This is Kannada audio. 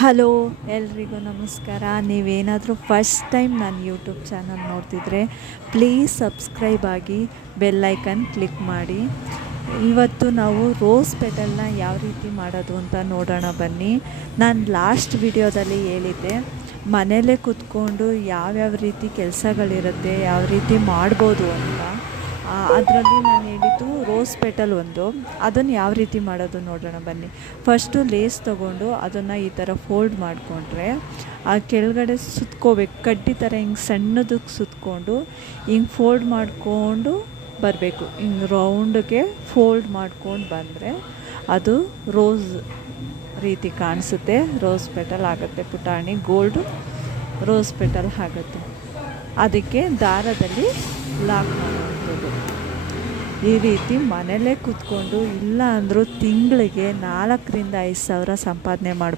ಹಲೋ, ಎಲ್ರಿಗೂ ನಮಸ್ಕಾರ. ನೀವೇನಾದರೂ ಫಸ್ಟ್ ಟೈಮ್ ನನ್ನ ಯೂಟ್ಯೂಬ್ ಚಾನಲ್ ನೋಡ್ತಿದ್ರೆ ಪ್ಲೀಸ್ ಸಬ್ಸ್ಕ್ರೈಬ್ ಆಗಿ ಬೆಲ್ಲೈಕನ್ ಕ್ಲಿಕ್ ಮಾಡಿ. ಇವತ್ತು ನಾವು ರೋಸ್ ಪೆಟಲ್ನ ಯಾವ ರೀತಿ ಮಾಡೋದು ಅಂತ ನೋಡೋಣ ಬನ್ನಿ. ನಾನು ಲಾಸ್ಟ್ ವಿಡಿಯೋದಲ್ಲಿ ಹೇಳಿದ್ದೆ, ಮನೇಲೇ ಕೂತ್ಕೊಂಡು ಯಾವ್ಯಾವ ರೀತಿ ಕೆಲಸಗಳಿರುತ್ತೆ, ಯಾವ ರೀತಿ ಮಾಡ್ಬೋದು ಅಂತ. ಅದರಲ್ಲಿ ನಾನು ಹೇಳಿದ್ದು ರೋಸ್ ಪೆಟಲ್ ಅದನ್ನು ಯಾವ ರೀತಿ ಮಾಡೋದು ನೋಡೋಣ ಬನ್ನಿ. ಫಸ್ಟು ಲೇಸ್ ತೊಗೊಂಡು ಅದನ್ನು ಈ ಥರ ಫೋಲ್ಡ್ ಮಾಡಿಕೊಂಡ್ರೆ ಆ ಕೆಳಗಡೆ ಸುತ್ಕೋಬೇಕು, ಕಡ್ಡಿ ಥರ ಹಿಂಗೆ ಸಣ್ಣದಕ್ಕೆ ಸುತ್ಕೊಂಡು ಹಿಂಗೆ ಫೋಲ್ಡ್ ಮಾಡಿಕೊಂಡು ಬರಬೇಕು. ಹಿಂಗೆ ರೌಂಡ್ಗೆ ಫೋಲ್ಡ್ ಮಾಡ್ಕೊಂಡು ಬಂದರೆ ಅದು ರೋಸ್ ರೀತಿ ಕಾಣಿಸುತ್ತೆ. ರೋಸ್ ಪೆಟಲ್ ಆಗುತ್ತೆ, ಪುಟಾಣಿ ಗೋಲ್ಡ್ ರೋಸ್ ಪೆಟಲ್ ಆಗುತ್ತೆ. ಅದಕ್ಕೆ ದಾರದಲ್ಲಿ ಲಾಕ್ ಮಾಡುವಂಥದ್ದು. ಈ ರೀತಿ ಮನೇಲೇ ಕೂತ್ಕೊಂಡು ಇಲ್ಲ ಅಂದರೂ ತಿಂಗಳಿಗೆ 4,000 ರಿಂದ 5,000 ಸಂಪಾದನೆ ಮಾಡ್ಬೋದು.